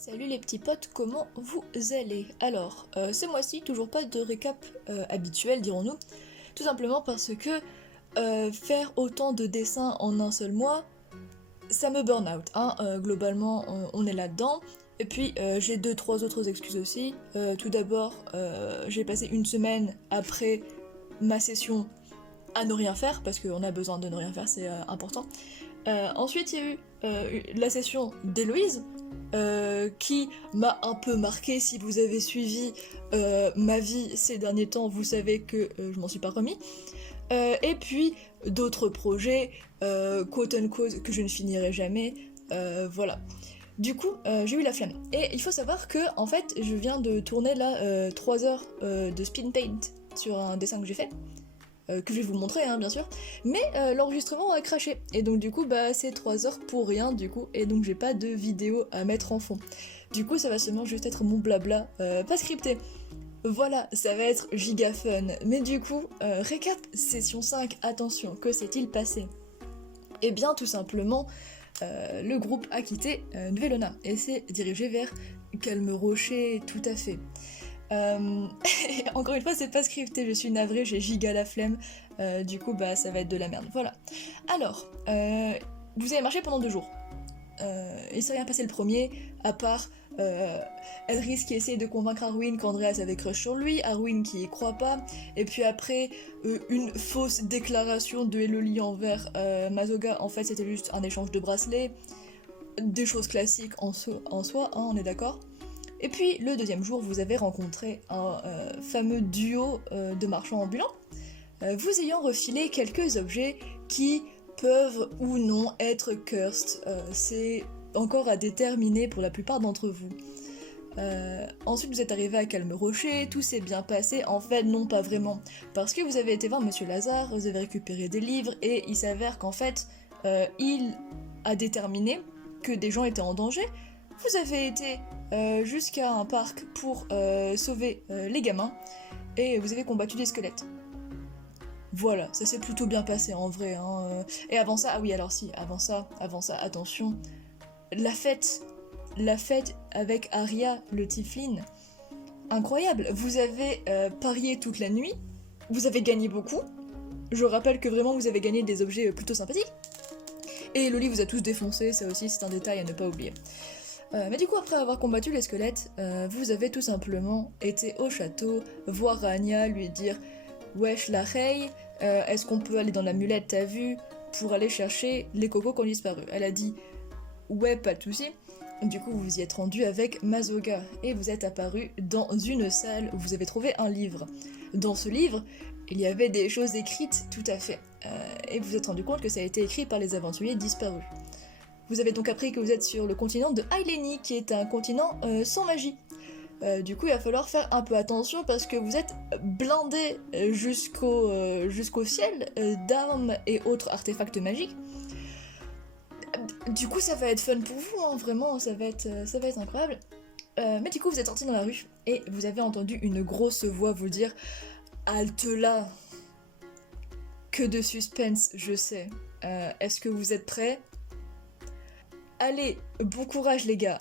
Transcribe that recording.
Salut les petits potes, comment vous allez? Alors, ce mois-ci, toujours pas de récap habituel, dirons-nous, tout simplement parce que faire autant de dessins en un seul mois, ça me burn out, hein. Globalement, on est là-dedans. Et puis, j'ai deux, trois autres excuses aussi. Tout d'abord, j'ai passé une semaine après ma session à ne rien faire, parce qu'on a besoin de ne rien faire, c'est important. Ensuite, il y a eu la session d'Héloïse, qui m'a un peu marqué. Si vous avez suivi ma vie ces derniers temps, vous savez que je m'en suis pas remis. Et puis d'autres projets, quote unquote, que je ne finirai jamais. Voilà. Du coup, j'ai eu la flemme. Et il faut savoir que, en fait, je viens de tourner là 3 heures de spin paint sur un dessin que j'ai fait. Que je vais vous montrer, hein, bien sûr. Mais l'enregistrement a craché. Et donc, du coup, bah, c'est 3 heures pour rien, du coup. Et donc, j'ai pas de vidéo à mettre en fond. Du coup, ça va seulement juste être mon blabla, pas scripté. Voilà, ça va être giga fun. Mais du coup, récap session 5, attention, que s'est-il passé? Eh bien, tout simplement, le groupe a quitté Nouvellona et s'est dirigé vers Calme Rocher, tout à fait. Encore une fois, c'est pas scripté, je suis navrée, j'ai giga la flemme, du coup, bah, ça va être de la merde. Voilà. Alors, vous avez marché pendant 2 jours. Il s'est rien passé le premier, à part Elris qui essaye de convaincre Arwin qu'Andreas avait crush sur lui, Arwin qui y croit pas, et puis après, une fausse déclaration de Eloli envers Mazoga. En fait, c'était juste un échange de bracelets, des choses classiques en soi, hein, on est d'accord. Et puis le deuxième jour, vous avez rencontré un fameux duo de marchands ambulants, vous ayant refilé quelques objets qui peuvent ou non être cursed. C'est encore à déterminer pour la plupart d'entre vous. Ensuite, vous êtes arrivé à Calme Rocher, tout s'est bien passé. En fait, non, pas vraiment. Parce que vous avez été voir Monsieur Lazare, vous avez récupéré des livres, et il s'avère qu'en fait, il a déterminé que des gens étaient en danger. Vous avez été jusqu'à un parc pour sauver les gamins, et vous avez combattu des squelettes. Voilà, ça s'est plutôt bien passé en vrai, hein. Et avant ça, ah oui, alors si, avant ça, attention, la fête, avec Aria, le Tiflin, incroyable. Vous avez parié toute la nuit, vous avez gagné beaucoup. Je rappelle que vraiment vous avez gagné des objets plutôt sympathiques. Et Loli vous a tous défoncé, ça aussi c'est un détail à ne pas oublier. Mais du coup, après avoir combattu les squelettes, vous avez tout simplement été au château, voir Rania, lui dire wesh la Rey, est-ce qu'on peut aller dans l'amulette, t'as vu, pour aller chercher les cocos qui ont disparu? Elle a dit ouais, pas de soucis. Du coup, vous vous y êtes rendu avec Mazoga et vous êtes apparu dans une salle où vous avez trouvé un livre. Dans ce livre, il y avait des choses écrites, tout à fait, et vous vous êtes rendu compte que ça a été écrit par les aventuriers disparus. Vous avez donc appris que vous êtes sur le continent de Aileni, qui est un continent sans magie. Du coup, il va falloir faire un peu attention parce que vous êtes blindé jusqu'au ciel d'armes et autres artefacts magiques. Du coup, ça va être fun pour vous, hein, vraiment, ça va être incroyable. Mais du coup, vous êtes sorti dans la rue et vous avez entendu une grosse voix vous dire halte là. Que de suspense, je sais. Est-ce que vous êtes prêts? Allez, bon courage les gars,